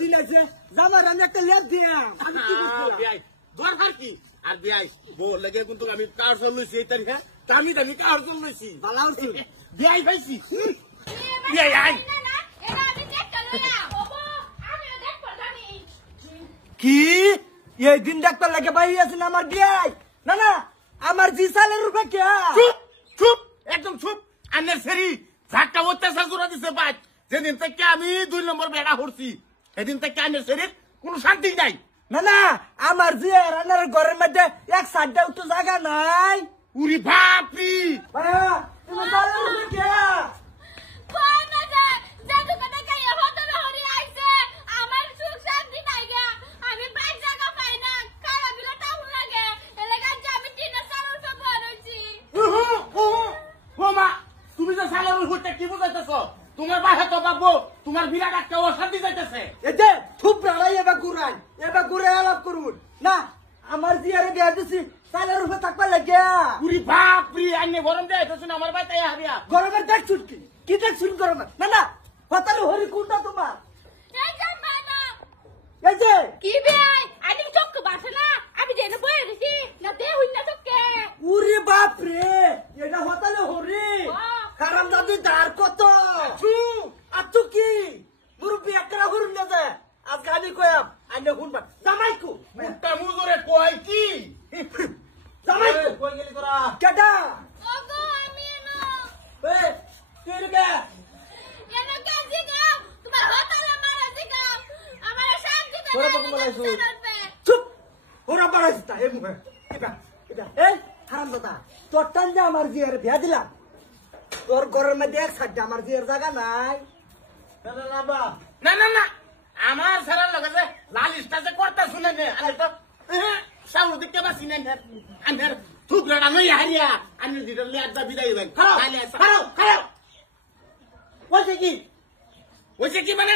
দিন আছে জামার আমি একটা লেপ দিলাম বিয়াই দরকার কি আর বিয়াই বউ লেগে কিন্তু আমি কার চল লইছি এই তারিখে দামি দামি কার চল লইছি ভালো আছি বিয়াই পাইছি বিয়াই আই কি এই দিন ডাক্তার লাগে বাইরে আছেন আমার বিয়াই না না আমার জি সালের রূপে কে চুপ চুপ একদম চুপ আন্নের সেরি ঝাক্কা অত্যাচার জোড়া দিছে বাদ যেদিন থেকে আমি 2 নম্বর বেড়া হরছি সেদিন থেকে আন্নের শরীর কোনো শান্তি নাই না না আমার জি রান্নার ঘরের মধ্যে এক সাইডটাও তো জায়গা নাই উরি বাপরি ভাইয়া তুমি সালের রূপে কে তুমি যে সালের উপরটা কি বুঝাইতেছ তোমার বাসা তো বাবু তোমার বিরাট একটা অশান্তি যাইতেছে এতে খুব রাড়াই এবার ঘুরে আলাপ করুন না আমার জিয়ারে বিয়া দিছি সালের রূপে থাকবা লাগে উরি বাপরি আইনে গরম দেয় তো আমার বাই তাই হারিয়া গরমের দেখ ছুটকি কি দেখ শুন গরমের না না হতালে হরি কোনটা তোমার এই যে কি ভাই আমি চোখ বাসে না আমি যেন বয়ে গেছি না দে হই না চোখে উরে বাপ রে এটা হতালে হরি কারণ দাদু দাঁড় কত আচ্ছু কি মুরব্বী একটা হরুন না যায় আজকে আমি কয়াম আইনে শুনবা জামাইকু মুখটা মুজরে কয় কি জামাইকু কই গেলি তোরা কেডা ওগো আমি না এ তুই রে এনো কাজি গাও তোমার বাতালে মারা জিগাও আমার শান্তি দে তোরা বকম লাইছো চুপ ওরা বাড়াইছিস এই মুখে এটা এটা এই হারাম দাদা তোর টান যে আমার জিয়ার বিয়া দিলাম তোর ঘরের মধ্যে এক সাইডটা আমার জিয়ার জায়গা নাই না না না আমার সারার লগে যে লালিশটা যে করতে শুনে নে আমি তো সাউর দিকে বাসি নেন আন্ধার থুকরাটা লই হারিয়া আমি দিলে একবার বিদায় হইবেন খারাপ খারাপ ওইছে কি মানে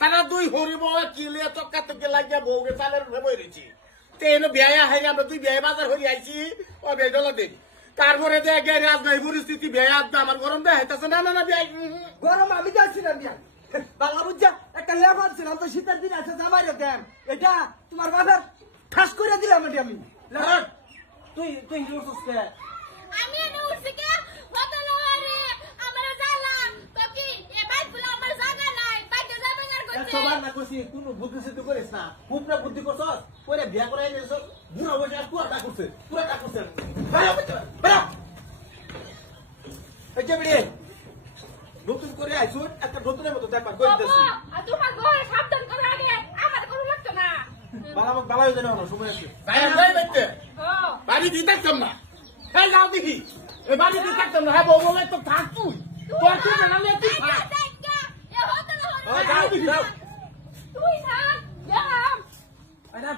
তারা দুই হরিব কিলে চক্কা থেকে লাগিয়া বউকে চালের উঠে বই রয়েছি তেনো বিয়া হাইরে আমরা তুই বিয়া বাজার হরি আইছি ও বেদলা দেই তারপরে দেখে রাজনৈতিক পরিস্থিতি বিয়া আমার গরম দেয় হইতাছে না না না বিয়া গরম আমি যাচ্ছি না বিয়া বাংলা বুঝছা একটা লেবার ছিলাম তো শীতের দিন আছে জামাই দেন এটা তোমার বাবার ঠাস করে দিলাম এটি আমি তুই তুই আমি এনে উঠছি কে বাতালে হরে আমার জালা কপি এ বাইকগুলো আমার জায়গা নাই বাইকে যাবেন আর করছে সবার না কইছি কোন বুদ্ধি সিদ্ধি করিস না পুরা বুদ্ধি করছস পরে বিয়া করাই নিছ বুড়া বসে আর পুরা করছে এই যে বিড়ি নতুন করে আইছুন একটা নতুনের মতো ব্যাপার করে দিতেছি আর তোমার ঘরে সাবধান করে আগে আমার কোনো লাগতো না বালা হয়ে যাবে না সময় আছে যাই বাইতে বাড়ি দিতে থাকতাম না হ্যাঁ যাও দেখি এই বাড়ি দিতে থাকতাম না হ্যাঁ বউ বলে তো থাক তুই তোর তুই জানালে তুই থাক এ হতে না যাও তুই থাক যাও আইনা